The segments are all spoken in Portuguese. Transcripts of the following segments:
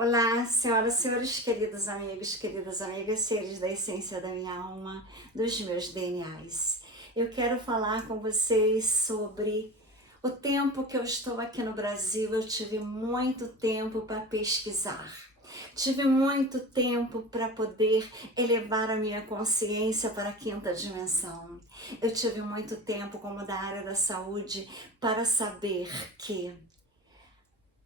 Olá, senhoras e senhores, queridas amigas, seres da essência da minha alma, dos meus DNAs. Eu quero falar com vocês sobre o tempo que eu estou aqui no Brasil. Eu tive muito tempo para pesquisar. Tive muito tempo para poder elevar a minha consciência para a quinta dimensão. Eu tive muito tempo, como da área da saúde, para saber que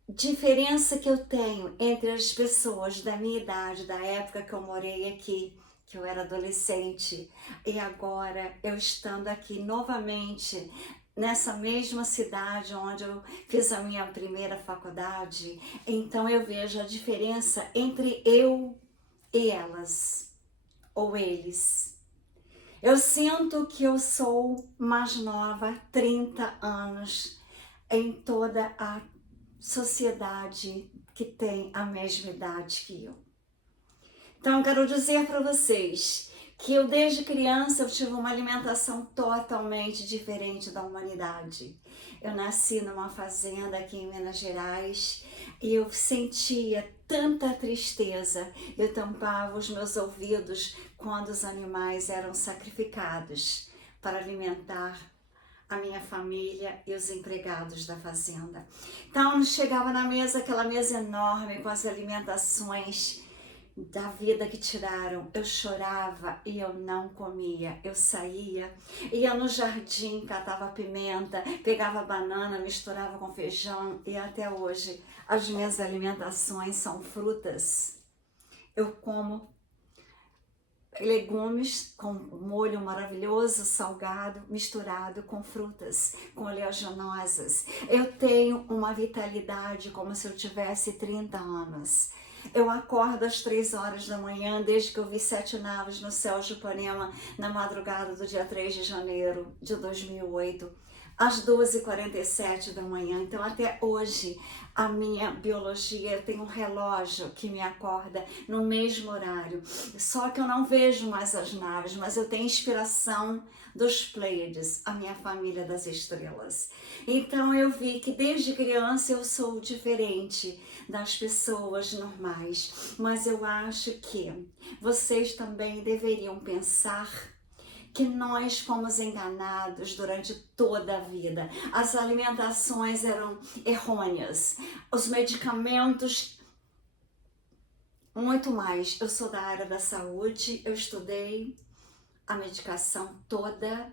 diferença que eu tenho entre as pessoas da minha idade, da época que eu morei aqui, que eu era adolescente, e agora eu estando aqui novamente nessa mesma cidade onde eu fiz a minha primeira faculdade, então eu vejo a diferença entre eu e elas, ou eles. Eu sinto que eu sou mais nova, 30 anos, em toda a sociedade que tem a mesma idade que eu. Então, eu quero dizer para vocês que eu, desde criança, eu tive uma alimentação totalmente diferente da humanidade. Eu nasci numa fazenda aqui em Minas Gerais e eu sentia tanta tristeza. Eu tampava os meus ouvidos quando os animais eram sacrificados para alimentar a minha família e os empregados da fazenda. Então chegava na mesa, aquela mesa enorme com as alimentações da vida que tiraram. Eu chorava e eu não comia. Eu saía, ia no jardim, catava pimenta, pegava banana, misturava com feijão, e até hoje as minhas alimentações são frutas. Eu como legumes com molho maravilhoso, salgado, misturado com frutas, com oleaginosas. Eu tenho uma vitalidade como se eu tivesse 30 anos. Eu acordo às 3 horas da manhã, desde que eu vi 7 naves no céu de Ipanema, na madrugada do dia 3 de janeiro de 2008, às 2h47 da manhã. Então, até hoje, a minha biologia tem um relógio que me acorda no mesmo horário. Só que eu não vejo mais as naves, mas eu tenho inspiração dos Pleiades, a minha família das estrelas. Então, eu vi que desde criança eu sou diferente das pessoas normais, mas eu acho que vocês também deveriam pensar que nós fomos enganados durante toda a vida. As alimentações eram errôneas, os medicamentos, muito mais. Eu sou da área da saúde, eu estudei a medicação toda,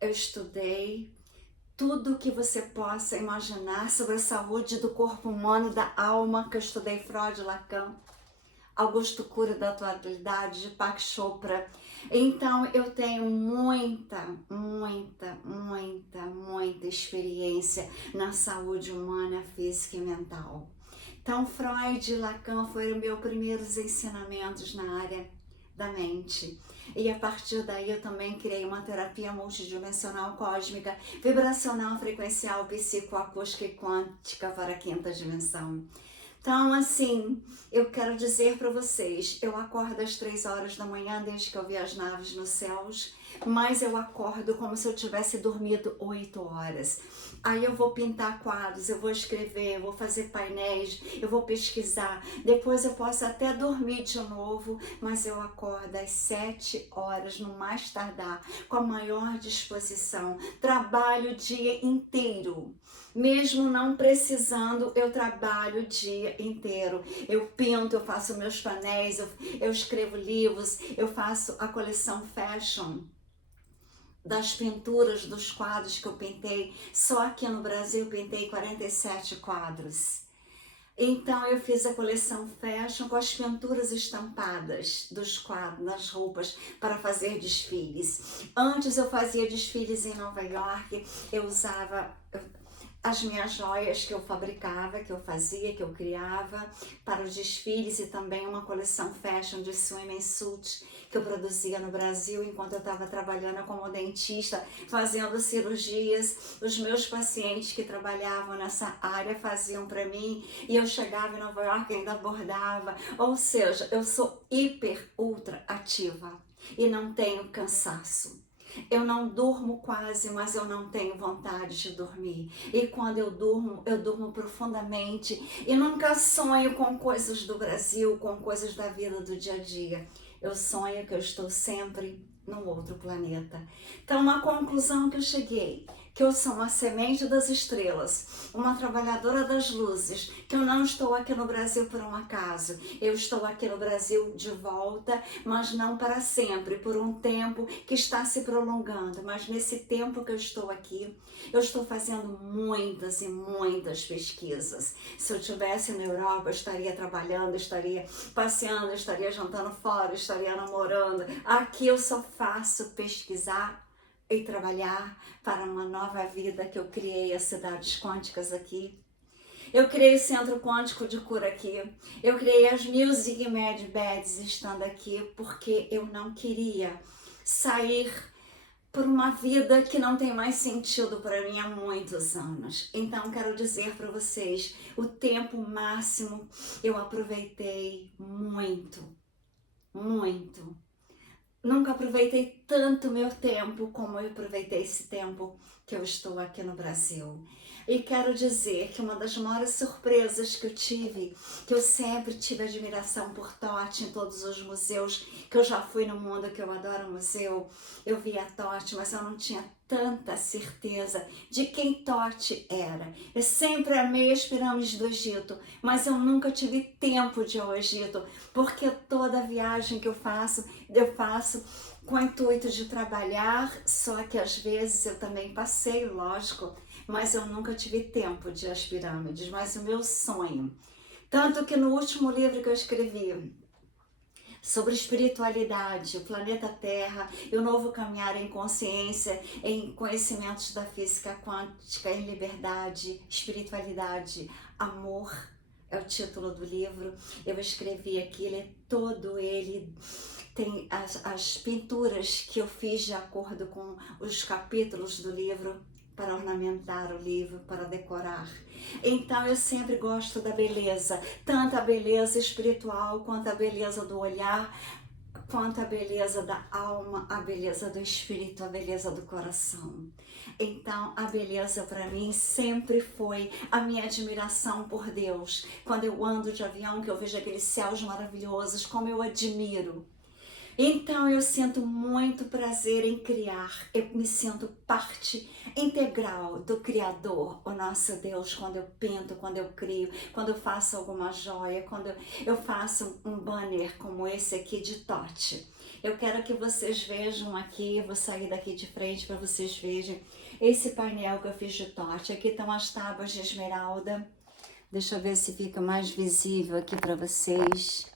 eu estudei tudo que você possa imaginar sobre a saúde do corpo humano, da alma, que eu estudei Freud, Lacan, Augusto Cury da atualidade, de Pak Chopra. Então eu tenho muita experiência na saúde humana, física e mental. Então Freud e Lacan foram meus primeiros ensinamentos na área da mente. E a partir daí eu também criei uma terapia multidimensional cósmica, vibracional, frequencial, psicoacústica e quântica para a quinta dimensão. Então, assim, eu quero dizer para vocês, eu acordo às 3 horas da manhã desde que eu vi as naves nos céus, mas eu acordo como se eu tivesse dormido 8 horas. Aí eu vou pintar quadros, eu vou escrever, eu vou fazer painéis, eu vou pesquisar. Depois eu posso até dormir de novo, mas eu acordo às 7 horas, no mais tardar, com a maior disposição. Trabalho o dia inteiro. Mesmo não precisando, eu trabalho o dia inteiro. Eu pinto, eu faço meus painéis, eu escrevo livros, eu faço a coleção fashion das pinturas dos quadros que eu pintei. Só aqui no Brasil eu pintei 47 quadros. Então eu fiz a coleção fashion com as pinturas estampadas dos quadros, nas roupas, para fazer desfiles. Antes eu fazia desfiles em Nova York, eu usava as minhas joias que eu fabricava, que eu fazia, que eu criava para os desfiles, e também uma coleção fashion de swimming suit que eu produzia no Brasil enquanto eu estava trabalhando como dentista, fazendo cirurgias. Os meus pacientes que trabalhavam nessa área faziam para mim e eu chegava em Nova York e ainda bordava. Ou seja, eu sou hiper, ultra ativa e não tenho cansaço. Eu não durmo quase, mas eu não tenho vontade de dormir. E quando eu durmo profundamente e nunca sonho com coisas do Brasil, com coisas da vida do dia a dia. Eu sonho que eu estou sempre num outro planeta. Então, uma conclusão que eu cheguei, que eu sou uma semente das estrelas, uma trabalhadora das luzes, que eu não estou aqui no Brasil por um acaso. Eu estou aqui no Brasil de volta, mas não para sempre, por um tempo que está se prolongando. Mas nesse tempo que eu estou aqui, eu estou fazendo muitas e muitas pesquisas. Se eu estivesse na Europa, eu estaria trabalhando, estaria passeando, estaria jantando fora, estaria namorando. Aqui eu só faço pesquisar e trabalhar para uma nova vida que eu criei as cidades quânticas aqui. Eu criei o Centro Quântico de Cura aqui. Eu criei as Music Med Beds estando aqui porque eu não queria sair por uma vida que não tem mais sentido para mim há muitos anos. Então, quero dizer para vocês, o tempo máximo eu aproveitei muito, muito. Nunca aproveitei tanto meu tempo como eu aproveitei esse tempo que eu estou aqui no Brasil. E quero dizer que uma das maiores surpresas que eu tive, que eu sempre tive admiração por Totti em todos os museus, que eu já fui no mundo, que eu adoro museu, eu vi a Totti, mas eu não tinha tanta certeza de quem Totti era. Eu sempre amei as pirâmides do Egito, mas eu nunca tive tempo de ir ao Egito, porque toda viagem que eu faço com o intuito de trabalhar, só que às vezes eu também passeio, lógico, mas eu nunca tive tempo de ir às pirâmides, mas o meu sonho. Tanto que no último livro que eu escrevi, sobre espiritualidade, o planeta Terra e o novo caminhar em consciência, em conhecimentos da física quântica, em liberdade, espiritualidade, amor, é o título do livro. Eu escrevi aqui, ele tem as pinturas que eu fiz de acordo com os capítulos do livro, para ornamentar o livro, para decorar. Então eu sempre gosto da beleza, tanto a beleza espiritual, quanto a beleza do olhar, quanto a beleza da alma, a beleza do espírito, a beleza do coração. Então a beleza para mim sempre foi a minha admiração por Deus. Quando eu ando de avião, que eu vejo aqueles céus maravilhosos, como eu admiro. Então eu sinto muito prazer em criar, eu me sinto parte integral do Criador, o nosso Deus, quando eu pinto, quando eu crio, quando eu faço alguma joia, quando eu faço um banner como esse aqui de Totti. Eu quero que vocês vejam aqui, eu vou sair daqui de frente para vocês vejam esse painel que eu fiz de Totti. Aqui estão as tábuas de esmeralda, deixa eu ver se fica mais visível aqui para vocês.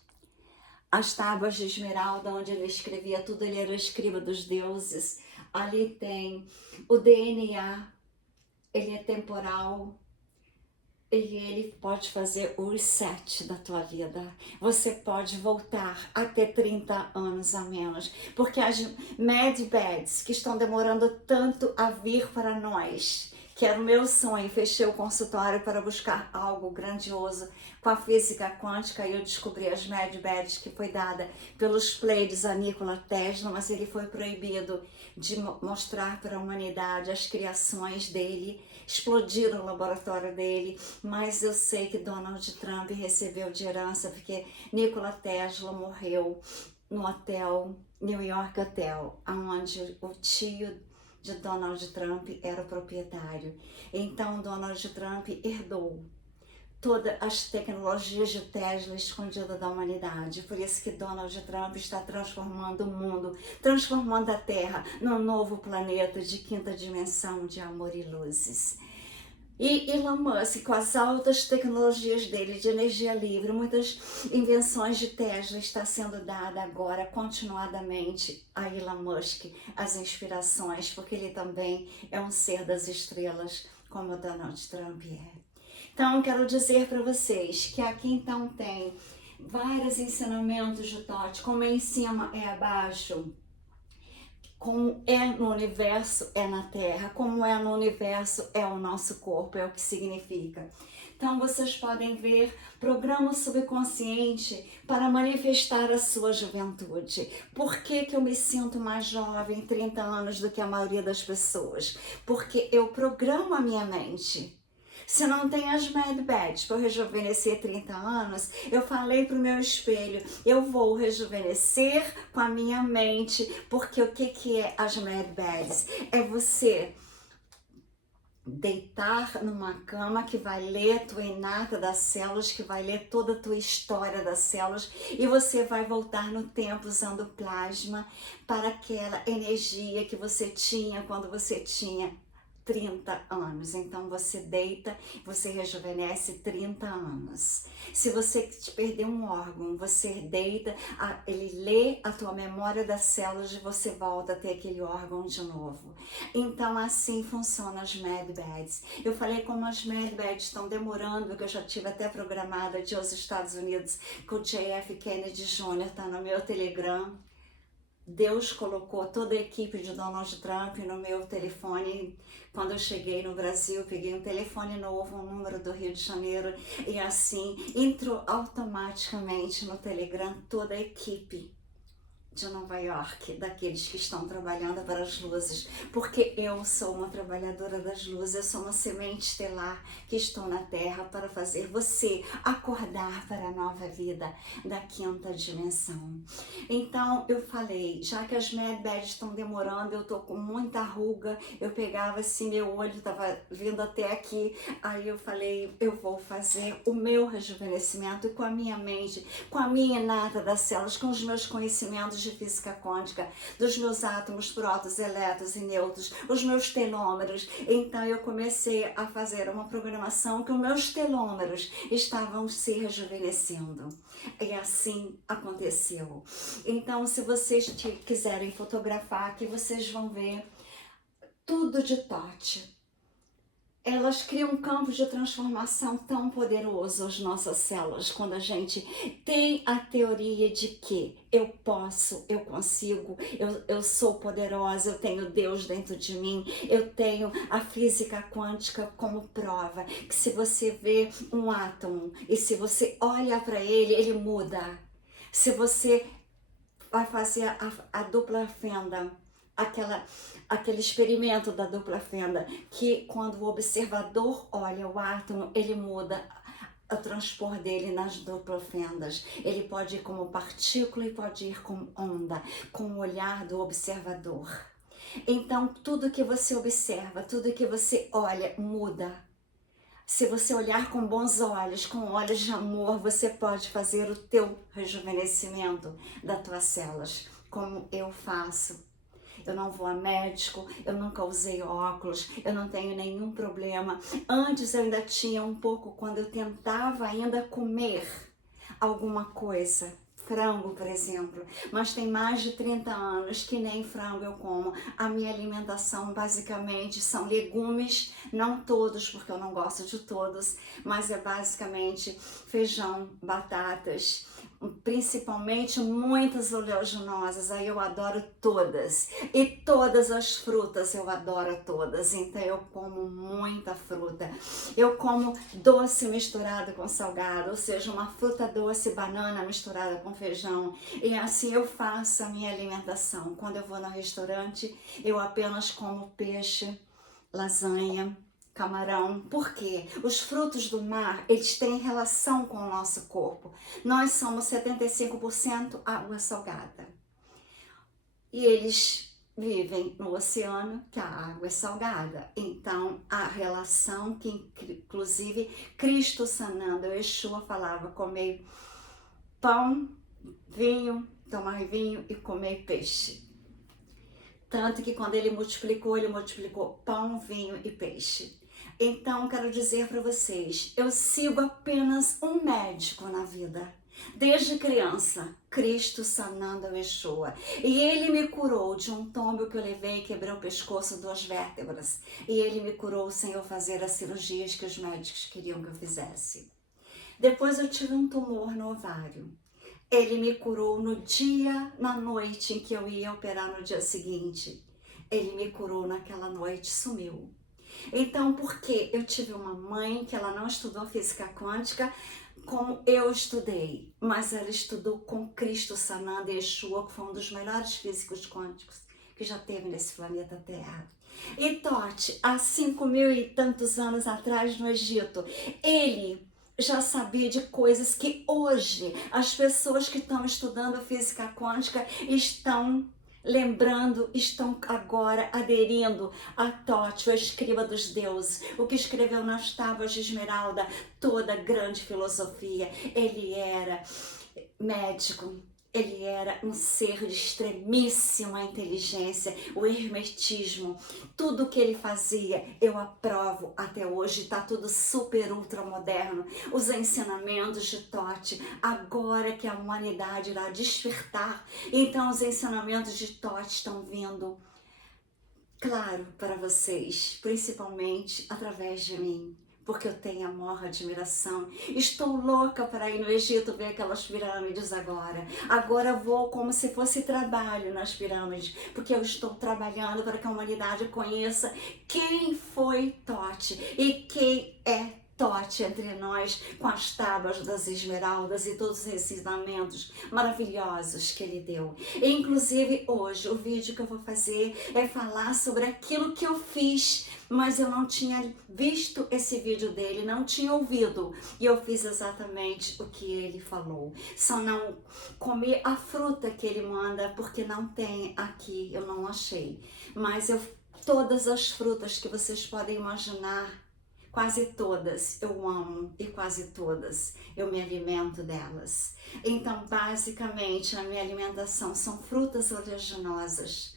As tábuas de esmeralda, onde ele escrevia tudo, ele era o escriba dos deuses. Ali tem o DNA, ele é temporal, e ele pode fazer o reset da tua vida. Você pode voltar a ter 30 anos a menos, porque as medbeds que estão demorando tanto a vir para nós, que era o meu sonho, fechei o consultório para buscar algo grandioso com a física quântica, e eu descobri as medbeds que foi dada pelos Pleiades a Nikola Tesla, mas ele foi proibido de mostrar para a humanidade as criações dele, explodiram o laboratório dele, mas eu sei que Donald Trump recebeu de herança, porque Nikola Tesla morreu no hotel, New York Hotel, onde o tio de Donald Trump era o proprietário. Então Donald Trump herdou todas as tecnologias de Tesla escondidas da humanidade. Por isso que Donald Trump está transformando o mundo, transformando a Terra num novo planeta de quinta dimensão de amor e luzes. E Elon Musk, com as altas tecnologias dele de energia livre, muitas invenções de Tesla está sendo dada agora continuadamente a Elon Musk, as inspirações, porque ele também é um ser das estrelas, como o Donald Trump é. Então, quero dizer para vocês que aqui então tem vários ensinamentos de Totti, como é em cima é abaixo, como é no universo é na Terra, como é no universo é o nosso corpo, é o que significa. Então vocês podem ver programa subconsciente para manifestar a sua juventude. Por que que eu me sinto mais jovem, 30 anos, do que a maioria das pessoas? Porque eu programo a minha mente. Se não tem as Mad Beds para eu rejuvenescer 30 anos, eu falei pro meu espelho, eu vou rejuvenescer com a minha mente, porque o que que é as Mad Beds? É você deitar numa cama que vai ler a tua inata das células, que vai ler toda a tua história das células, e você vai voltar no tempo usando plasma para aquela energia que você tinha quando você tinha 30 anos. Então você deita, você rejuvenesce 30 anos. Se você perder um órgão, você deita, ele lê a tua memória das células e você volta a ter aquele órgão de novo. Então assim funcionam as Mad Beds. Eu falei como as Mad Beds estão demorando, que eu já tive até programada de ir aos Estados Unidos, que o JF Kennedy Jr. está no meu Telegram. Deus colocou toda a equipe de Donald Trump no meu telefone. Quando eu cheguei no Brasil, peguei um telefone novo, um número do Rio de Janeiro, e assim entrou automaticamente no Telegram toda a equipe de Nova York, daqueles que estão trabalhando para as luzes, porque eu sou uma trabalhadora das luzes, eu sou uma semente estelar que estou na Terra para fazer você acordar para a nova vida da quinta dimensão. Então eu falei, já que as Mad Beds estão demorando, eu tô com muita ruga, eu pegava assim, meu olho estava vindo até aqui, aí eu falei, eu vou fazer o meu rejuvenescimento com a minha mente, com a minha inata das células, com os meus conhecimentos de física quântica, dos meus átomos, prótons, elétrons e nêutrons, os meus telômeros. Então eu comecei a fazer uma programação que os meus telômeros estavam se rejuvenescendo. E assim aconteceu. Então, se vocês quiserem fotografar aqui, vocês vão ver tudo de TOT. Elas criam um campo de transformação tão poderoso às nossas células, quando a gente tem a teoria de que eu posso, eu consigo, eu sou poderosa, eu tenho Deus dentro de mim, eu tenho a física quântica como prova, que se você vê um átomo e se você olha para ele, ele muda. Se você vai fazer a dupla fenda, aquele experimento da dupla fenda, que quando o observador olha o átomo, ele muda o transpor dele nas duplas fendas. Ele pode ir como partícula e pode ir como onda, com o olhar do observador. Então, tudo que você observa, tudo que você olha, muda. Se você olhar com bons olhos, com olhos de amor, você pode fazer o teu rejuvenescimento das tuas células, como eu faço. Eu não vou a médico, eu nunca usei óculos, eu não tenho nenhum problema. Antes eu ainda tinha um pouco quando eu tentava ainda comer alguma coisa. Frango, por exemplo, mas tem mais de 30 anos que nem frango eu como. A minha alimentação basicamente são legumes, não todos, porque eu não gosto de todos, mas é basicamente feijão, batatas, principalmente muitas oleaginosas, aí eu adoro todas, e todas as frutas eu adoro todas, então eu como muita fruta, eu como doce misturado com salgado, ou seja, uma fruta doce, banana misturada com feijão, e assim eu faço a minha alimentação. Quando eu vou no restaurante, eu apenas como peixe, lasanha, camarão. Por quê? Os frutos do mar, eles têm relação com o nosso corpo. Nós somos 75% água salgada. E eles vivem no oceano, que a água é salgada. Então, a relação que, inclusive, Cristo sanando, Yeshua falava, comer pão, vinho, tomar vinho e comer peixe. Tanto que quando ele multiplicou pão, vinho e peixe. Então, quero dizer para vocês, eu sigo apenas um médico na vida. Desde criança, Cristo sanando Yeshua. E ele me curou de um tombo que eu levei, quebrei o pescoço, 2 vértebras. E ele me curou sem eu fazer as cirurgias que os médicos queriam que eu fizesse. Depois eu tive um tumor no ovário. Ele me curou no dia, na noite em que eu ia operar no dia seguinte. Ele me curou naquela noite, sumiu. Então, porque eu tive uma mãe que ela não estudou física quântica como eu estudei, mas ela estudou com Cristo Sananda Yeshua, que foi um dos melhores físicos quânticos que já teve nesse planeta Terra. E Tote, há 5.000 e tantos anos atrás no Egito, ele já sabia de coisas que hoje as pessoas que estão estudando física quântica estão lembrando, estão agora aderindo a Tote, o escriba dos deuses, o que escreveu nas tábuas de esmeralda toda a grande filosofia. Ele era médico, ele era um ser de extremíssima inteligência, o hermetismo, tudo que ele fazia, eu aprovo até hoje, está tudo super ultra moderno, os ensinamentos de Tote, agora que a humanidade irá despertar, então os ensinamentos de Tote estão vindo, claro, para vocês, principalmente através de mim, porque eu tenho amor, admiração. Estou louca para ir no Egito ver aquelas pirâmides agora. Agora vou como se fosse trabalho nas pirâmides, porque eu estou trabalhando para que a humanidade conheça quem foi Tote e quem é Tote entre nós, com as tábuas das esmeraldas e todos os ensinamentos maravilhosos que ele deu. E, inclusive hoje o vídeo que eu vou fazer é falar sobre aquilo que eu fiz, mas eu não tinha visto esse vídeo dele, não tinha ouvido, e eu fiz exatamente o que ele falou. Só não comi a fruta que ele manda, porque não tem aqui, eu não achei. Mas todas as frutas que vocês podem imaginar, quase todas eu amo e quase todas eu me alimento delas. Então, basicamente, a minha alimentação são frutas oleaginosas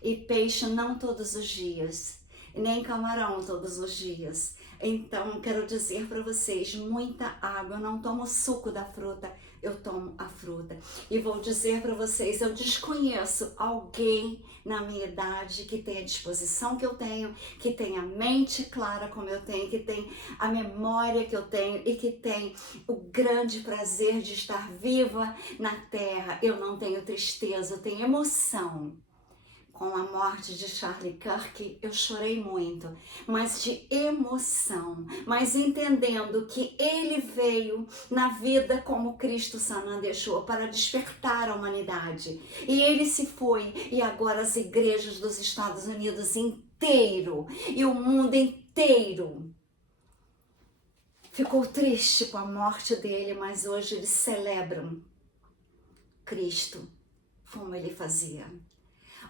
e peixe não todos os dias, nem camarão todos os dias. Então, quero dizer para vocês, muita água, eu não tomo suco da fruta, eu tomo a fruta. E vou dizer para vocês, eu desconheço alguém na minha idade que tenha a disposição que eu tenho, que tenha a mente clara como eu tenho, que tem a memória que eu tenho e que tem o grande prazer de estar viva na Terra. Eu não tenho tristeza, eu tenho emoção. Com a morte de Charlie Kirk, eu chorei muito, mas de emoção, mas entendendo que ele veio na vida como Cristo Sananda Yeshua para despertar a humanidade. E ele se foi, e agora as igrejas dos Estados Unidos inteiro e o mundo inteiro ficou triste com a morte dele, mas hoje eles celebram Cristo como ele fazia.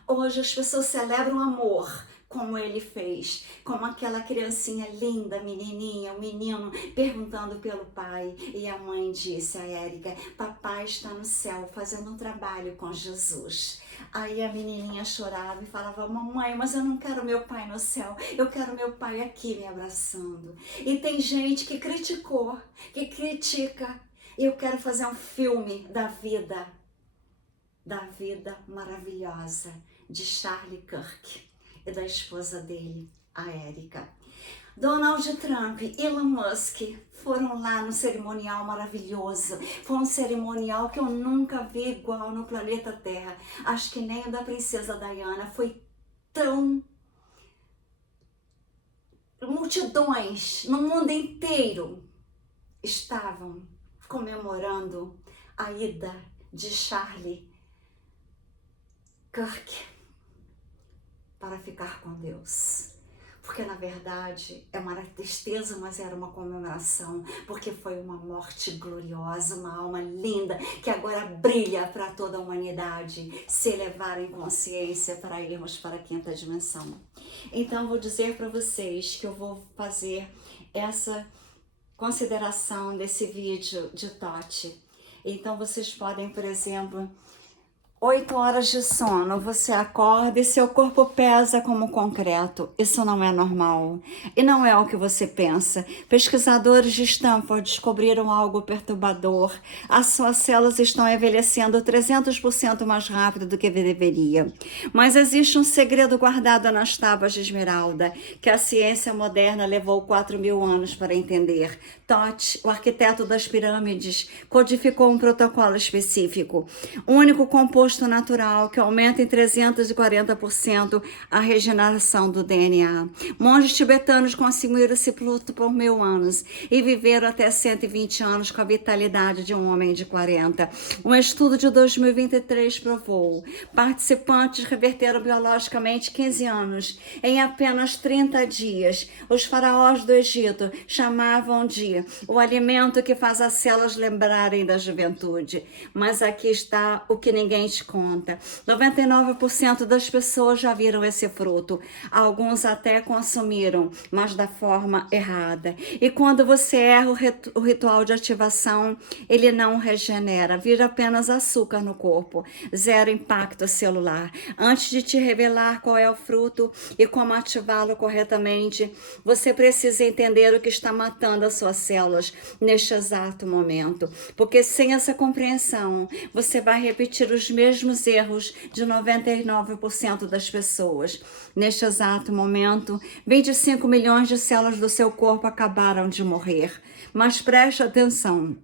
Hoje as pessoas celebram o amor, como ele fez, como aquela criancinha linda, menininha, o menino perguntando pelo pai, e a mãe disse a Érica, papai está no céu fazendo um trabalho com Jesus. Aí a menininha chorava e falava, mamãe, mas eu não quero meu pai no céu, eu quero meu pai aqui me abraçando. E tem gente que criticou, que critica, eu quero fazer um filme da vida maravilhosa de Charlie Kirk e da esposa dele, a Érica. Donald Trump e Elon Musk foram lá no cerimonial maravilhoso. Foi um cerimonial que eu nunca vi igual no planeta Terra. Acho que nem o da princesa Diana. Foi tão... multidões no mundo inteiro estavam comemorando a ida de Charlie Kirk para ficar com Deus, porque na verdade é uma tristeza, mas era uma comemoração, porque foi uma morte gloriosa, uma alma linda, que agora brilha para toda a humanidade, se elevar em consciência para irmos para a quinta dimensão. Então vou dizer para vocês que eu vou fazer essa consideração desse vídeo de Tote. Então vocês podem, por exemplo, 8 horas de sono, você acorda e seu corpo pesa como concreto. Isso não é normal. E não é o que você pensa. Pesquisadores de Stanford descobriram algo perturbador. As suas células estão envelhecendo 300% mais rápido do que deveria. Mas existe um segredo guardado nas tábuas de esmeralda, que a ciência moderna levou 4.000 anos para entender. Tote, o arquiteto das pirâmides, codificou um protocolo específico. O único composto composto natural que aumenta em 340% a regeneração do DNA. Monges tibetanos conseguiram esse fruto por 1000 anos e viveram até 120 anos com a vitalidade de um homem de 40. Um estudo de 2023 provou: participantes reverteram biologicamente 15 anos em apenas 30 dias. Os faraós do Egito chamavam de o alimento que faz as células lembrarem da juventude. Mas aqui está o que ninguém te conta. 99% das pessoas já viram esse fruto. Alguns até consumiram, mas da forma errada. E quando você erra o ritual de ativação, ele não regenera, vira apenas açúcar no corpo, zero impacto celular. Antes de te revelar qual é o fruto e como ativá-lo corretamente, você precisa entender o que está matando as suas células neste exato momento, porque sem essa compreensão, você vai repetir os mesmos erros de 99% das pessoas. Neste exato momento, 25 milhões de células do seu corpo acabaram de morrer. Mas preste atenção.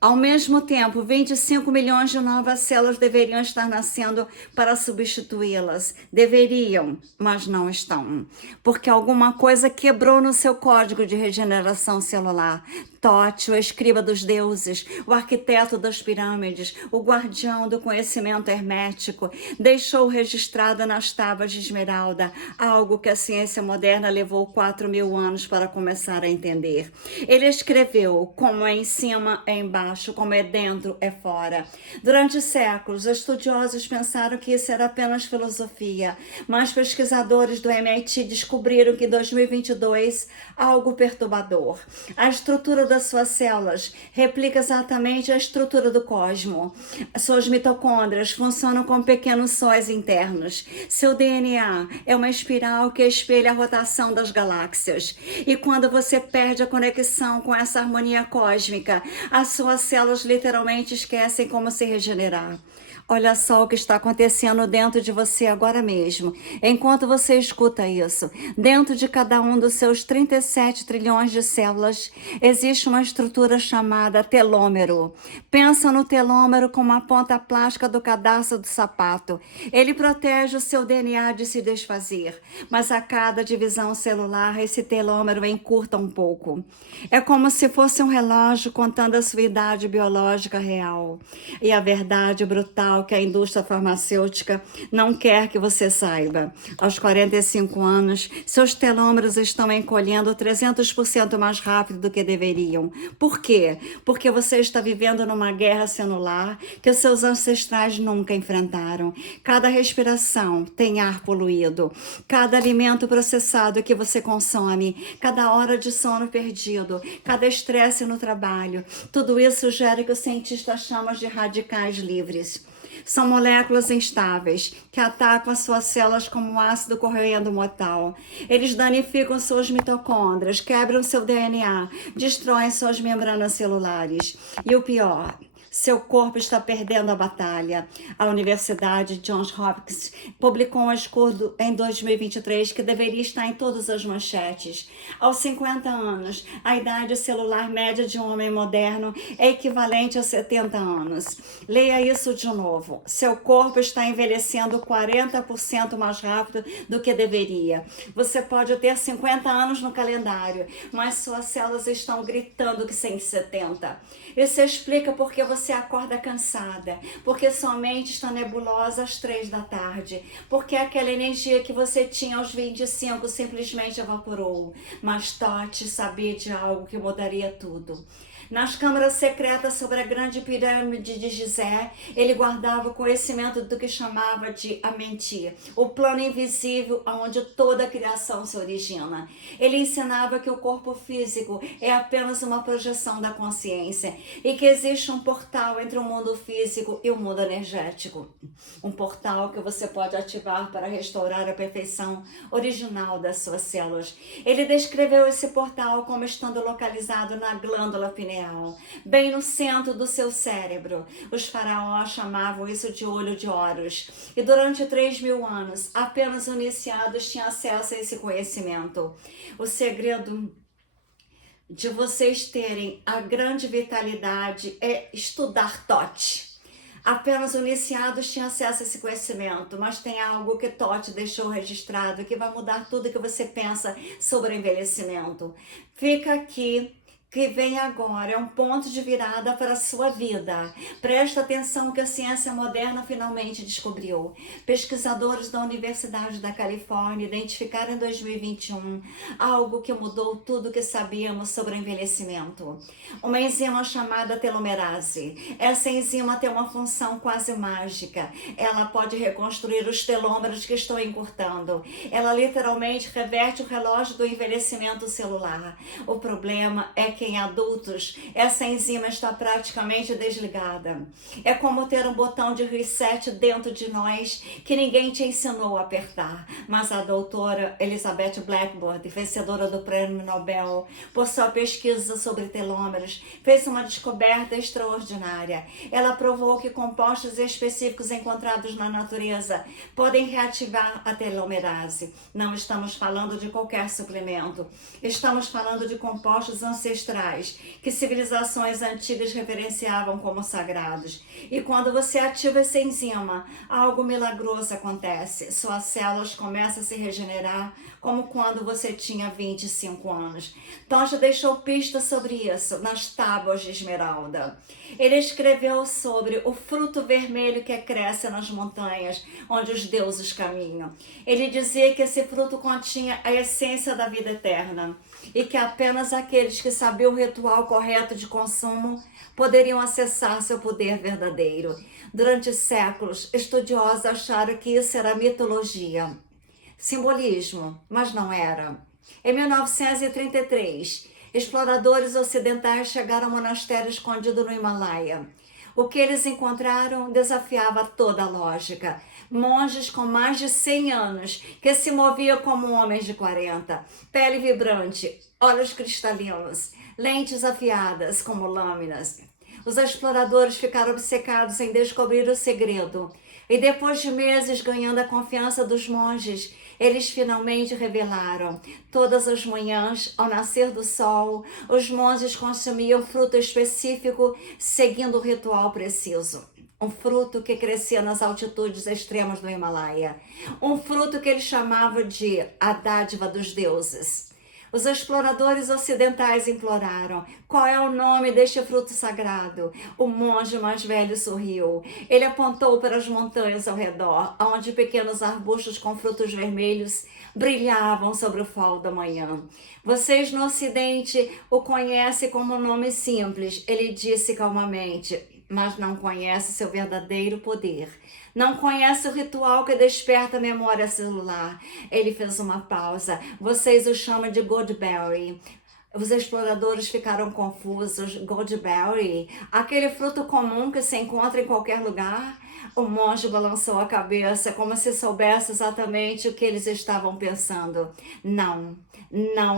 Ao mesmo tempo, 25 milhões de novas células deveriam estar nascendo para substituí-las. Deveriam, mas não estão. Porque alguma coisa quebrou no seu código de regeneração celular. Tote, o escriba dos deuses, o arquiteto das pirâmides, o guardião do conhecimento hermético, deixou registrado nas tábuas de esmeralda algo que a ciência moderna levou 4.000 anos para começar a entender. Ele escreveu: como é em cima, é embaixo, como é dentro, é fora. Durante séculos, estudiosos pensaram que isso era apenas filosofia, mas pesquisadores do MIT descobriram que em 2022 algo perturbador. A estrutura das suas células replica exatamente a estrutura do cosmos. Suas mitocôndrias funcionam como pequenos sóis internos. Seu DNA é uma espiral que espelha a rotação das galáxias. E quando você perde a conexão com essa harmonia cósmica, as suas células literalmente esquecem como se regenerar. Olha só o que está acontecendo dentro de você agora mesmo, enquanto você escuta isso. Dentro de cada um dos seus 37 trilhões de células, existe uma estrutura chamada telômero. Pensa no telômero como a ponta plástica do cadarço do sapato. Ele protege o seu DNA de se desfazer, mas a cada divisão celular, esse telômero encurta um pouco. É como se fosse um relógio contando a sua idade biológica real. E a verdade brutal que a indústria farmacêutica não quer que você saiba. Aos 45 anos, seus telômeros estão encolhendo 300% mais rápido do que deveriam. Por quê? Porque você está vivendo numa guerra celular que os seus ancestrais nunca enfrentaram. Cada respiração tem ar poluído. Cada alimento processado que você consome, cada hora de sono perdido, cada estresse no trabalho, tudo isso gera o que os cientistas chamam de radicais livres. São moléculas instáveis que atacam as suas células como um ácido corroendo mortal. Eles danificam suas mitocôndrias, quebram seu DNA, destroem suas membranas celulares. E o pior, seu corpo está perdendo a batalha. A Universidade Johns Hopkins publicou um estudo em 2023 que deveria estar em todas as manchetes. Aos 50 anos, a idade celular média de um homem moderno é equivalente a 70 anos. Leia isso de novo. Seu corpo está envelhecendo 40% mais rápido do que deveria. Você pode ter 50 anos no calendário, mas suas células estão gritando que tem 70. Isso explica porque você acorda cansada, porque sua mente está nebulosa às 3 da tarde, porque aquela energia que você tinha aos 25 simplesmente evaporou. Mas Tote sabia de algo que mudaria tudo. Nas câmaras secretas sobre a grande pirâmide de Gizé, ele guardava o conhecimento do que chamava de Amenti, o plano invisível onde toda a criação se origina. Ele ensinava que o corpo físico é apenas uma projeção da consciência e que existe um portal entre o mundo físico e o mundo energético. Um portal que você pode ativar para restaurar a perfeição original das suas células. Ele descreveu esse portal como estando localizado na glândula pineal, bem no centro do seu cérebro. Os faraós chamavam isso de olho de Horus. E durante 3.000 anos, apenas iniciados tinham acesso a esse conhecimento. O segredo de vocês terem a grande vitalidade é estudar Tote. Apenas os iniciados tinham acesso a esse conhecimento, mas tem algo que Totti deixou registrado que vai mudar tudo que você pensa sobre o envelhecimento. Fica aqui que vem agora, é um ponto de virada para a sua vida. Presta atenção que a ciência moderna finalmente descobriu. Pesquisadores da Universidade da Califórnia identificaram em 2021 algo que mudou tudo que sabíamos sobre o envelhecimento. Uma enzima chamada telomerase. Essa enzima tem uma função quase mágica. Ela pode reconstruir os telômeros que estão encurtando. Ela literalmente reverte o relógio do envelhecimento celular. O problema é que em adultos, essa enzima está praticamente desligada. É como ter um botão de reset dentro de nós que ninguém te ensinou a apertar. Mas a doutora Elizabeth Blackburn, vencedora do Prêmio Nobel por sua pesquisa sobre telômeros, fez uma descoberta extraordinária. Ela provou que compostos específicos encontrados na natureza podem reativar a telomerase. Não estamos falando de qualquer suplemento. Estamos falando de compostos ancestrais que civilizações antigas reverenciavam como sagrados. E quando você ativa essa enzima, algo milagroso acontece. Suas células começam a se regenerar como quando você tinha 25 anos. Então já deixou pistas sobre isso nas tábuas de esmeralda. Ele escreveu sobre o fruto vermelho que cresce nas montanhas onde os deuses caminham. Ele dizia que esse fruto continha a essência da vida eterna e que apenas aqueles que sabiam o ritual correto de consumo poderiam acessar seu poder verdadeiro. Durante séculos, estudiosos acharam que isso era mitologia, simbolismo, mas não era. Em 1933, exploradores ocidentais chegaram ao monastério escondido no Himalaia. O que eles encontraram desafiava toda a lógica. Monges com mais de 100 anos, que se moviam como homens de 40, pele vibrante, olhos cristalinos, lentes afiadas como lâminas. Os exploradores ficaram obcecados em descobrir o segredo, e depois de meses ganhando a confiança dos monges, eles finalmente revelaram. Todas as manhãs, ao nascer do sol, os monges consumiam fruto específico, seguindo o ritual preciso. Um fruto que crescia nas altitudes extremas do Himalaia. Um fruto que eles chamavam de a dádiva dos deuses. Os exploradores ocidentais imploraram: qual é o nome deste fruto sagrado? O monge mais velho sorriu. Ele apontou para as montanhas ao redor, onde pequenos arbustos com frutos vermelhos brilhavam sobre o sol da manhã. Vocês no Ocidente o conhecem como um nome simples, ele disse calmamente, mas não conhece seu verdadeiro poder. Não conhece o ritual que desperta a memória celular. Ele fez uma pausa. Vocês o chamam de Goldberry. Os exploradores ficaram confusos. Goldberry? Aquele fruto comum que se encontra em qualquer lugar? O monge balançou a cabeça como se soubesse exatamente o que eles estavam pensando. Não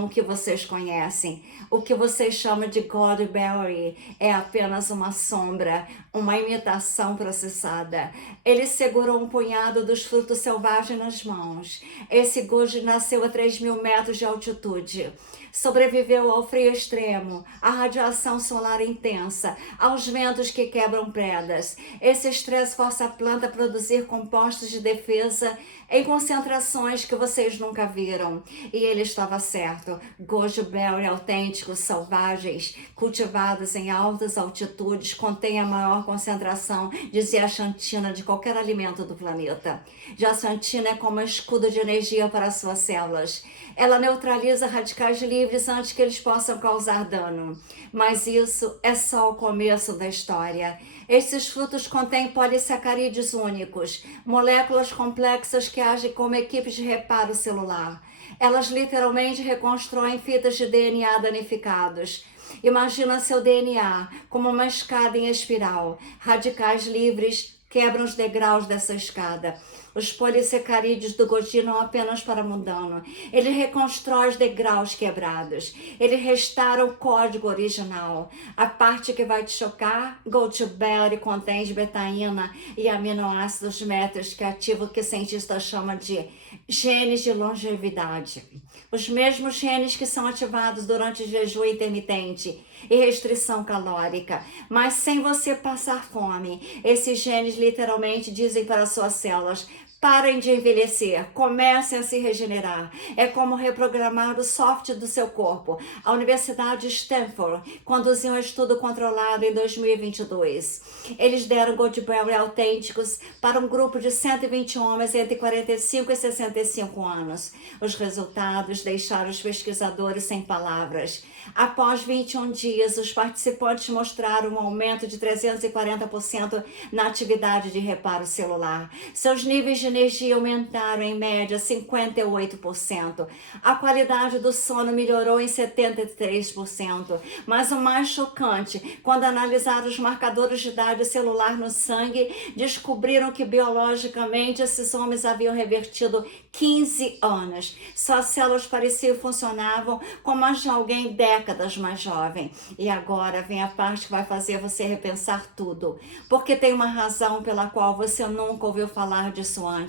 o que vocês conhecem. O que vocês chamam de Goldberry é apenas uma sombra, uma imitação processada. Ele segurou um punhado dos frutos selvagens nas mãos. Esse goji nasceu a 3.000 metros de altitude. Sobreviveu ao frio extremo, à radiação solar intensa, aos ventos que quebram pedras. Esse estresse força a planta a produzir compostos de defesa em concentrações que vocês nunca viram. E ele estava certo. Goji berry autênticos, selvagens, cultivados em altas altitudes, contêm a maior concentração de zeaxantina de qualquer alimento do planeta. Zeaxantina é como um escudo de energia para suas células. Ela neutraliza radicais livres antes que eles possam causar dano. Mas isso é só o começo da história. Esses frutos contêm polissacarídeos únicos, moléculas complexas que agem como equipes de reparo celular. Elas literalmente reconstroem fitas de DNA danificados. Imagina seu DNA como uma escada em espiral. Radicais livres quebram os degraus dessa escada. Os polissacarídeos do goji não apenas para mudando. Ele reconstrói os degraus quebrados. Ele restaura o código original. A parte que vai te chocar, Goji-berry contém betaína e aminoácidos métricos que ativam o que cientistas chamam de Genes de longevidade. Os mesmos genes que são ativados durante jejum intermitente e restrição calórica, mas sem você passar fome. Esses genes literalmente dizem para as suas células: parem de envelhecer, comecem a se regenerar. É como reprogramar o software do seu corpo. A Universidade de Stanford conduziu um estudo controlado em 2022. Eles deram Goldberry autênticos para um grupo de 120 homens entre 45 e 65 anos. Os resultados deixaram os pesquisadores sem palavras. Após 21 dias, os participantes mostraram um aumento de 340% na atividade de reparo celular. Seus níveis de energia aumentaram em média 58%. A qualidade do sono melhorou em 73%. Mas o mais chocante, quando analisaram os marcadores de idade celular no sangue, descobriram que biologicamente esses homens haviam revertido 15 anos. Suas células pareciam funcionavam como as de alguém décadas mais jovem. E agora vem a parte que vai fazer você repensar tudo. Porque tem uma razão pela qual você nunca ouviu falar disso antes.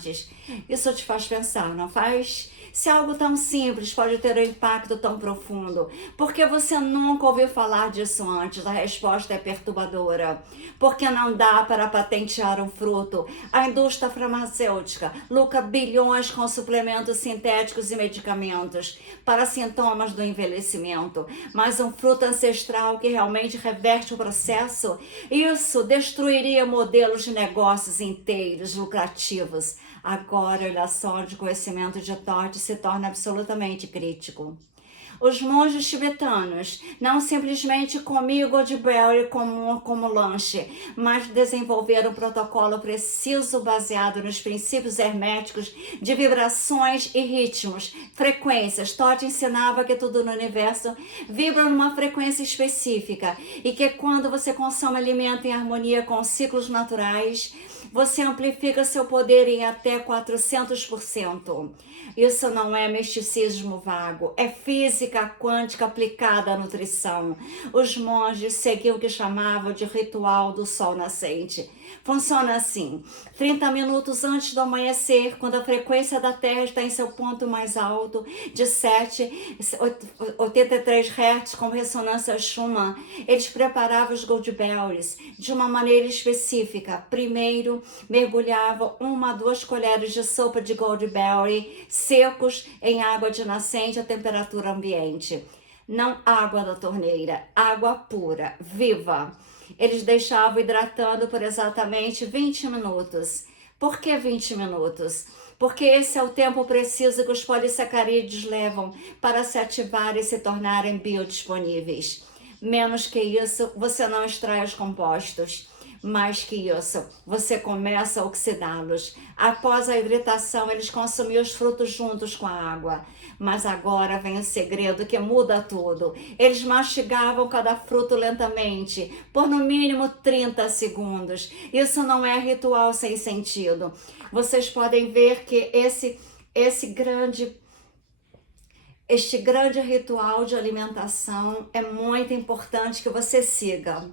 Isso te faz pensar, não faz? Se algo tão simples pode ter um impacto tão profundo, por que você nunca ouviu falar disso antes? A resposta é perturbadora. Porque não dá para patentear um fruto. A indústria farmacêutica lucra bilhões com suplementos sintéticos e medicamentos para sintomas do envelhecimento. Mas um fruto ancestral que realmente reverte o processo, isso destruiria modelos de negócios inteiros lucrativos. Agora, olha só, onde o conhecimento de Todd se torna absolutamente crítico. Os monges tibetanos não simplesmente comiam Goldberry como lanche, mas desenvolveram um protocolo preciso baseado nos princípios herméticos de vibrações e ritmos, frequências. Todd ensinava que tudo no universo vibra numa frequência específica e que quando você consome alimento em harmonia com os ciclos naturais, você amplifica seu poder em até 400%. Isso não é misticismo vago, é física quântica aplicada à nutrição. Os monges seguiam o que chamavam de ritual do sol nascente. Funciona assim: 30 minutos antes do amanhecer, quando a frequência da Terra está em seu ponto mais alto, de 83 Hz, com ressonância Schumann, eles preparavam os Goldberries de uma maneira específica. Primeiro, mergulhavam 1 a 2 colheres de sopa de Goldberry secos em água de nascente a temperatura ambiente. Não água da torneira, água pura, viva. Eles deixavam hidratando por exatamente 20 minutos. Por que 20 minutos? Porque esse é o tempo preciso que os polissacarídeos levam para se ativar e se tornarem biodisponíveis. Menos que isso, você não extrai os compostos. Mais que isso, você começa a oxidá-los. Após a hidratação, eles consumiam os frutos juntos com a água. Mas agora vem o segredo que muda tudo. Eles mastigavam cada fruto lentamente, por no mínimo 30 segundos. Isso não é ritual sem sentido. Vocês podem ver que este grande ritual de alimentação é muito importante que você siga.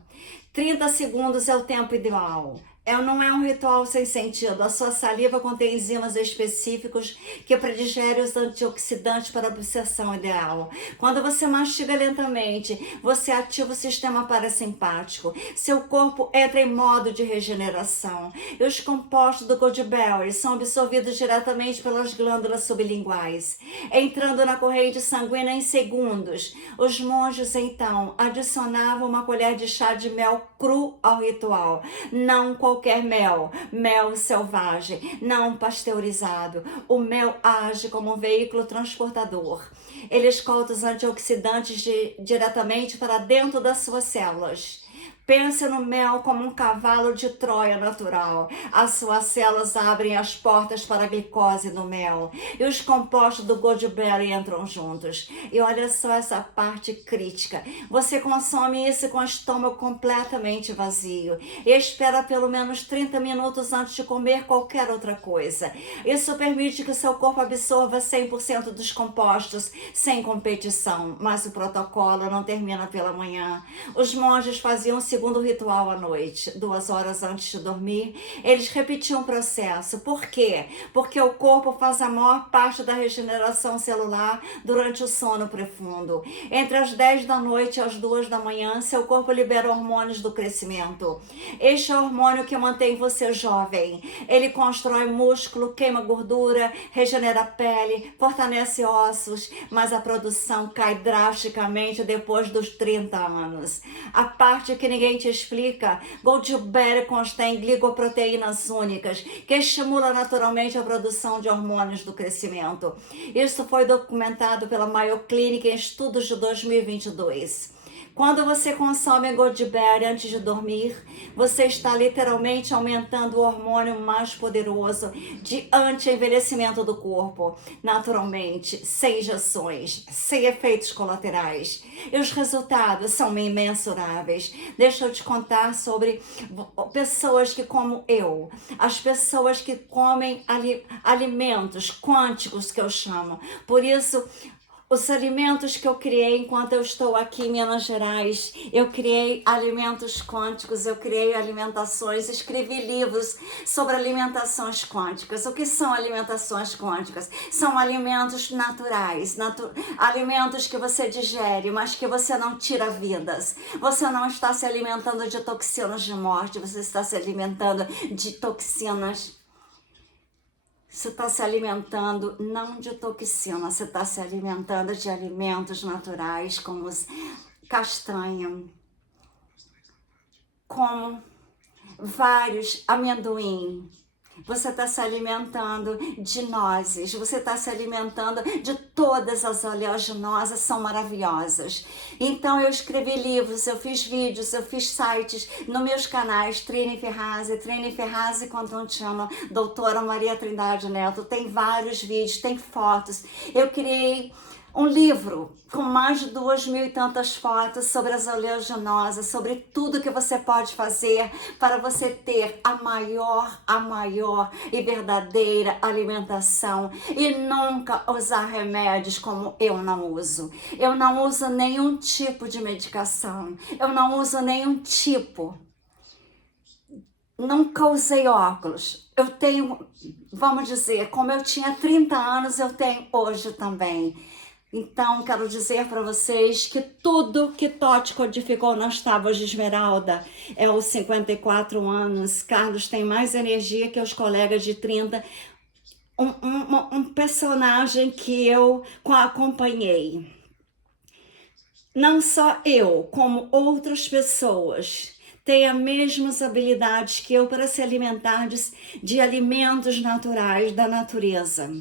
30 segundos é o tempo ideal. Não é um ritual sem sentido. A sua saliva contém enzimas específicos que predigerem os antioxidantes para a absorção ideal. Quando você mastiga lentamente, você ativa o sistema parasimpático. Seu corpo entra em modo de regeneração. E os compostos do Goldberry são absorvidos diretamente pelas glândulas sublinguais, entrando na corrente sanguínea em segundos. Os monges, então, adicionavam uma colher de chá de mel cru ao ritual. Não qualquer mel, mel selvagem, não pasteurizado. O mel age como um veículo transportador. Ele escolta os antioxidantes diretamente para dentro das suas células. Pense no mel como um cavalo de Troia natural. As suas células abrem as portas para a glicose do mel e os compostos do Goldberry entram juntos. E olha só essa parte crítica. Você consome isso com o estômago completamente vazio e espera pelo menos 30 minutos antes de comer qualquer outra coisa. Isso permite que seu corpo absorva 100% dos compostos sem competição, mas o protocolo não termina pela manhã. Os monges faziam segundo ritual à noite, 2 horas antes de dormir, eles repetiam o processo. Por quê? Porque o corpo faz a maior parte da regeneração celular durante o sono profundo. Entre as 10 da noite e as 2 da manhã, seu corpo libera hormônios do crescimento. Este é o hormônio que mantém você jovem. Ele constrói músculo, queima gordura, regenera a pele, fortalece ossos, mas a produção cai drasticamente depois dos 30 anos. A parte que ninguém te explica, Goji-Berry contém glicoproteínas únicas, que estimula naturalmente a produção de hormônios do crescimento. Isso foi documentado pela Mayo Clinic em estudos de 2022. Quando você consome Goji-Berry antes de dormir, você está literalmente aumentando o hormônio mais poderoso de anti-envelhecimento do corpo, naturalmente, sem injeções, sem efeitos colaterais. E os resultados são imensuráveis. Deixa eu te contar sobre pessoas que, como eu, as pessoas que comem alimentos quânticos, que eu chamo. Por isso, os alimentos que eu criei enquanto eu estou aqui em Minas Gerais, eu criei alimentos quânticos, eu criei alimentações, escrevi livros sobre alimentações quânticas. O que são alimentações quânticas? São alimentos naturais, alimentos que você digere, mas que você não tira vidas. Você não está se alimentando de toxinas de morte, você está se alimentando de toxinas. Você está se alimentando não de toxina, você está se alimentando de alimentos naturais, como castanha, como vários amendoim. Você está se alimentando de nozes, você está se alimentando de todas as oleaginosas, são maravilhosas. Então eu escrevi livros, eu fiz vídeos, eu fiz sites nos meus canais, Trine Ferrazzi Constantino, doutora Maria Trindade Neto, tem vários vídeos, tem fotos. Eu criei um livro com mais de 2.000 e tantas fotos sobre as oleaginosas, sobre tudo que você pode fazer para você ter a maior e verdadeira alimentação e nunca usar remédios como eu não uso. Eu não uso nenhum tipo de medicação, eu não uso nenhum tipo. Nunca usei óculos. Eu tenho, vamos dizer, como eu tinha 30 anos, eu tenho hoje também. Então, quero dizer para vocês que tudo que Totti codificou nas tábuas de esmeralda é os 54 anos. Carlos tem mais energia que os colegas de 30. Um personagem que eu acompanhei. Não só eu, como outras pessoas têm as mesmas habilidades que eu para se alimentar de alimentos naturais da natureza.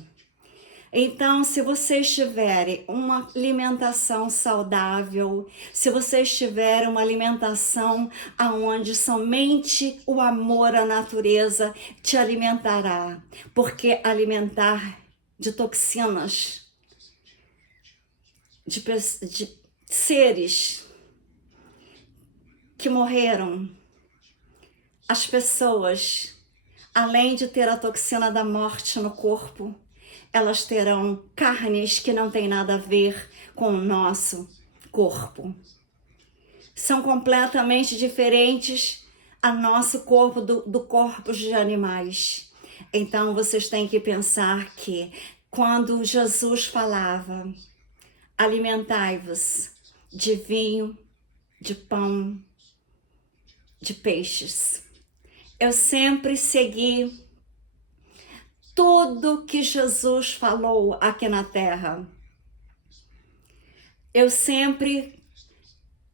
Então, se vocês tiverem uma alimentação saudável, se vocês tiverem uma alimentação onde somente o amor à natureza te alimentará, porque alimentar de toxinas, de seres que morreram, as pessoas, além de ter a toxina da morte no corpo, elas terão carnes que não têm nada a ver com o nosso corpo. São completamente diferentes a nosso corpo do corpo de animais. Então vocês têm que pensar que quando Jesus falava, alimentai-vos de vinho, de pão, de peixes. Eu sempre segui tudo que Jesus falou aqui na Terra. Eu sempre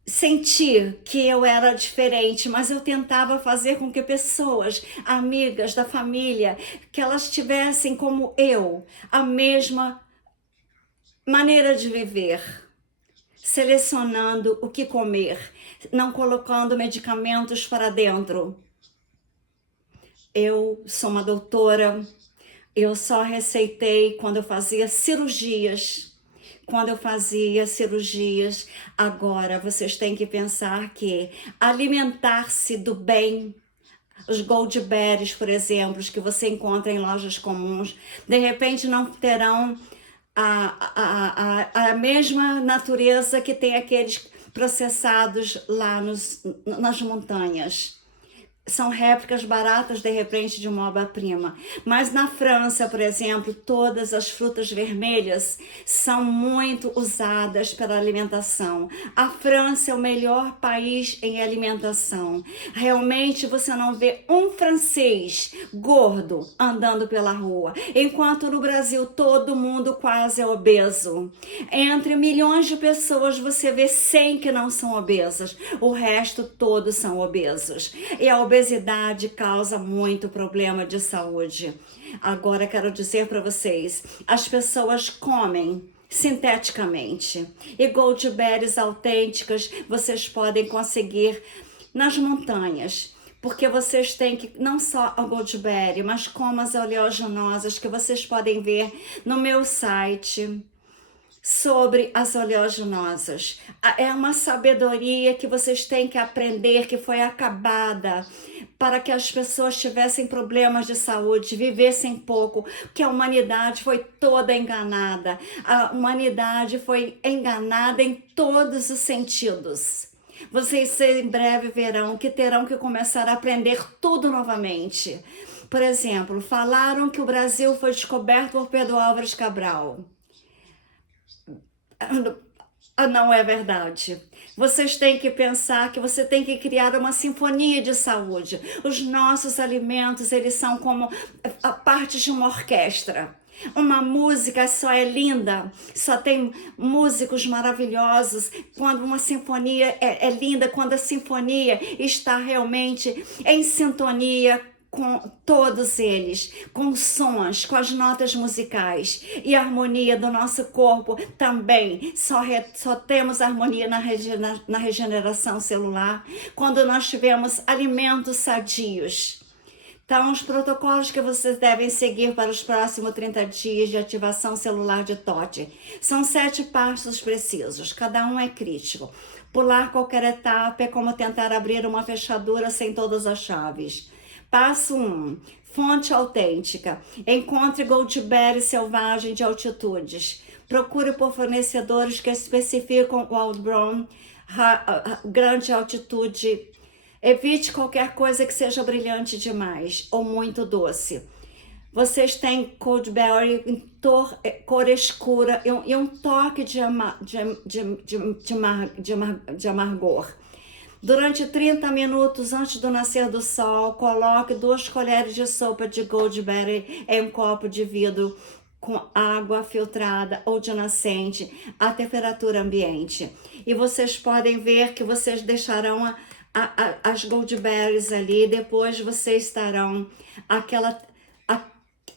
senti que eu era diferente, mas eu tentava fazer com que pessoas, amigas da família, que elas tivessem como eu, a mesma maneira de viver, selecionando o que comer, não colocando medicamentos para dentro. Eu sou uma doutora. Eu só receitei quando eu fazia cirurgias. Agora vocês têm que pensar que alimentar-se do bem, os Goji-Berries, por exemplo, que você encontra em lojas comuns, de repente não terão a mesma natureza que tem aqueles processados lá nas montanhas. São réplicas baratas, de repente, de uma obra-prima. Mas na França, por exemplo, todas as frutas vermelhas são muito usadas para alimentação. A França é o melhor país em alimentação. Realmente você não vê um francês gordo andando pela rua, enquanto no Brasil todo mundo quase é obeso. Entre milhões de pessoas você vê 100 que não são obesas, o resto todos são obesos. E a obesidade causa muito problema de saúde. Agora quero dizer para vocês, as pessoas comem sinteticamente e goldberries autênticas vocês podem conseguir nas montanhas, porque vocês têm que, não só a goldberry, mas como as oleaginosas que vocês podem ver no meu site sobre as oleaginosas. É uma sabedoria que vocês têm que aprender, que foi acabada para que as pessoas tivessem problemas de saúde, vivessem pouco, que a humanidade foi toda enganada. A humanidade foi enganada em todos os sentidos. Vocês em breve verão que terão que começar a aprender tudo novamente. Por exemplo, falaram que o Brasil foi descoberto por Pedro Álvares Cabral. Não é verdade. Vocês têm que pensar que você tem que criar uma sinfonia de saúde. Os nossos alimentos, eles são como a parte de uma orquestra. Uma música só é linda, só tem músicos maravilhosos quando uma sinfonia é linda, quando a sinfonia está realmente em sintonia com todos eles, com sons, com as notas musicais e a harmonia do nosso corpo também. Só temos harmonia na regeneração celular quando nós tivermos alimentos sadios. Então, os protocolos que vocês devem seguir para os próximos 30 dias de ativação celular de TOT são 7 passos precisos, cada um é crítico. Pular qualquer etapa é como tentar abrir uma fechadura sem todas as chaves. Passo 1. Fonte autêntica. Encontre goldberry selvagem de altitudes. Procure por fornecedores que especificam o Wild Brown, grande altitude. Evite qualquer coisa que seja brilhante demais ou muito doce. Vocês têm goldberry em cor escura e um toque de amargor. Durante 30 minutos antes do nascer do sol, coloque 2 colheres de sopa de goldberry em um copo de vidro com água filtrada ou de nascente à temperatura ambiente. E vocês podem ver que vocês deixarão as goldberries ali, depois vocês estarão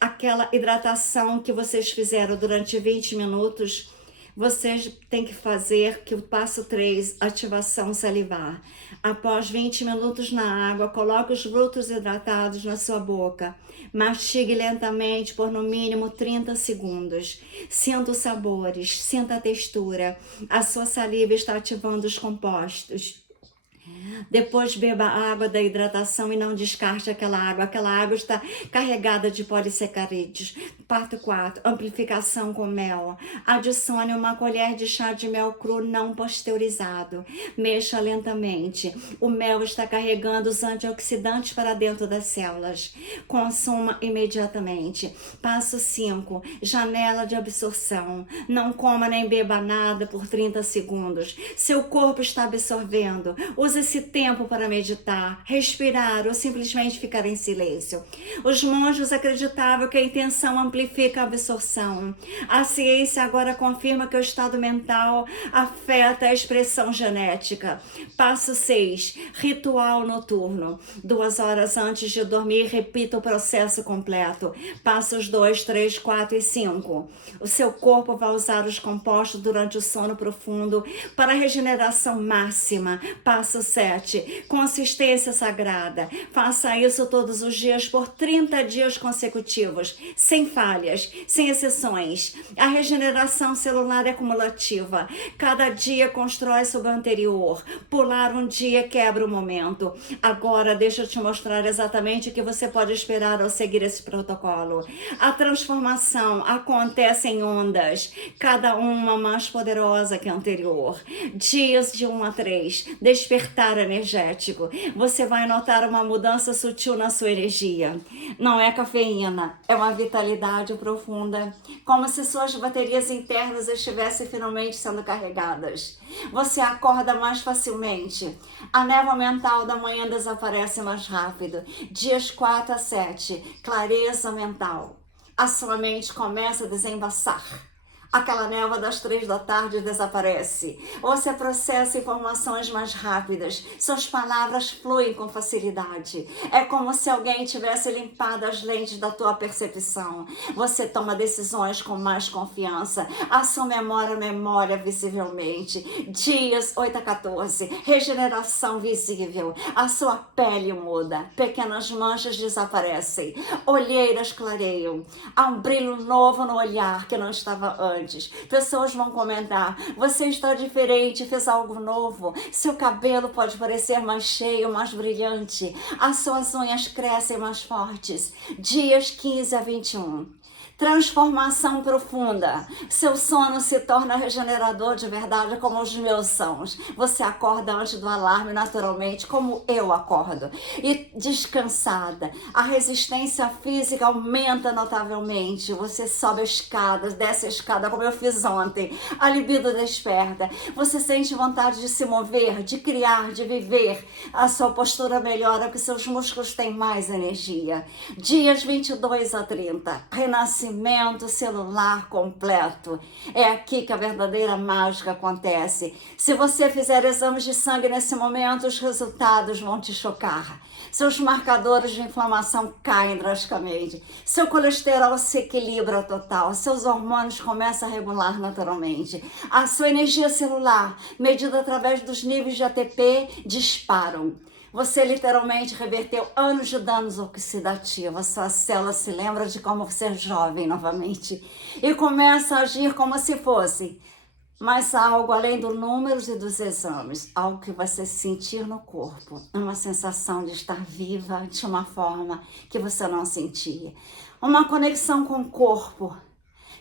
aquela hidratação que vocês fizeram durante 20 minutos. Vocês têm que fazer que o passo 3, ativação salivar. Após 20 minutos na água, coloque os frutos hidratados na sua boca. Mastigue lentamente por no mínimo 30 segundos. Sinta os sabores, sinta a textura. A sua saliva está ativando os compostos. Depois beba a água da hidratação e não descarte aquela água. Aquela água está carregada de polissacarídeos. Passo 4. Amplificação com mel. Adicione uma colher de chá de mel cru não pasteurizado. Mexa lentamente. O mel está carregando os antioxidantes para dentro das células. Consuma imediatamente. Passo 5. Janela de absorção. Não coma nem beba nada por 30 segundos. Seu corpo está absorvendo. Use esse tempo para meditar, respirar ou simplesmente ficar em silêncio. Os monges acreditavam que a intenção amplifica a absorção. A ciência agora confirma que o estado mental afeta a expressão genética. Passo 6. Ritual noturno. 2 horas antes de dormir, repita o processo completo. Passos 2, 3, 4 e 5. O seu corpo vai usar os compostos durante o sono profundo para a regeneração máxima. Passo 7. Consistência sagrada. Faça isso todos os dias por 30 dias consecutivos, sem falha. falhas, sem exceções. A regeneração celular é cumulativa. Cada dia constrói sobre o anterior. Pular um dia quebra o momento. Agora, deixa eu te mostrar exatamente o que você pode esperar ao seguir esse protocolo. A transformação acontece em ondas, cada uma mais poderosa que a anterior. Dias de 1 a 3, despertar energético. Você vai notar uma mudança sutil na sua energia. Não é cafeína, é uma vitalidade profunda, como se suas baterias internas estivessem finalmente sendo carregadas. Você acorda mais facilmente. A névoa mental da manhã desaparece mais rápido. Dias 4 a 7, clareza mental. A sua mente começa a desembaçar. Aquela névoa das 3 da tarde desaparece. Você processa informações mais rápidas. Suas palavras fluem com facilidade. É como se alguém tivesse limpado as lentes da tua percepção. Você toma decisões com mais confiança. A sua memória visivelmente. Dias 8 a 14. Regeneração visível. A sua pele muda. Pequenas manchas desaparecem. Olheiras clareiam. Há um brilho novo no olhar que não estava antes. Pessoas vão comentar: você está diferente, fez algo novo, seu cabelo pode parecer mais cheio, mais brilhante, as suas unhas crescem mais fortes. Dias 15 a 21. Transformação profunda. Seu sono se torna regenerador de verdade, como os meus sons. Você acorda antes do alarme naturalmente, como eu acordo. E descansada. A resistência física aumenta notavelmente. Você sobe a escada, desce a escada, como eu fiz ontem. A libido desperta. Você sente vontade de se mover, de criar, de viver. A sua postura melhora, porque seus músculos têm mais energia. Dias 22 a 30. Renascimento celular completo. É aqui que a verdadeira mágica acontece. Se você fizer exames de sangue nesse momento, os resultados vão te chocar. Seus marcadores de inflamação caem drasticamente. Seu colesterol se equilibra total. Seus hormônios começam a regular naturalmente. A sua energia celular, medida através dos níveis de ATP, disparam. Você literalmente reverteu anos de danos oxidativos. Sua célula se lembra de como você é jovem novamente e começa a agir como se fosse mais algo além dos números e dos exames, algo que você sentir no corpo, uma sensação de estar viva de uma forma que você não sentia, uma conexão com o corpo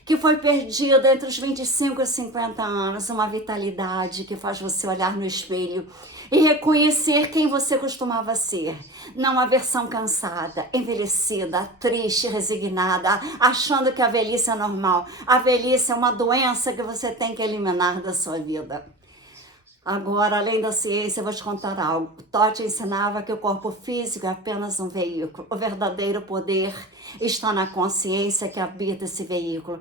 que foi perdida entre os 25 e 50 anos, uma vitalidade que faz você olhar no espelho e reconhecer quem você costumava ser. Não a versão cansada, envelhecida, triste, resignada, achando que a velhice é normal. A velhice é uma doença que você tem que eliminar da sua vida. Agora, além da ciência, eu vou te contar algo. Totti ensinava que o corpo físico é apenas um veículo. O verdadeiro poder está na consciência que habita esse veículo.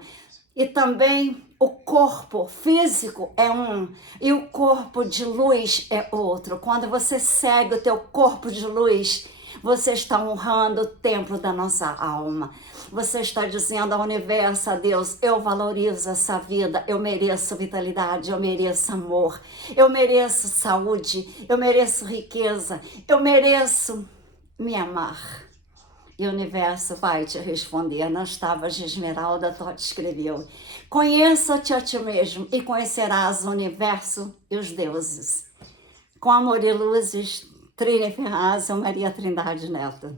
E também o corpo físico é um e o corpo de luz é outro. Quando você segue o teu corpo de luz, você está honrando o templo da nossa alma. Você está dizendo ao universo, a Deus: eu valorizo essa vida, eu mereço vitalidade, eu mereço amor, eu mereço saúde, eu mereço riqueza, eu mereço me amar. E o universo vai te responder. Nas tábuas de esmeralda, Totti escreveu: conheça-te a ti mesmo e conhecerás o universo e os deuses. Com amor e luzes, Trini Ferraz, Maria Trindade Neto.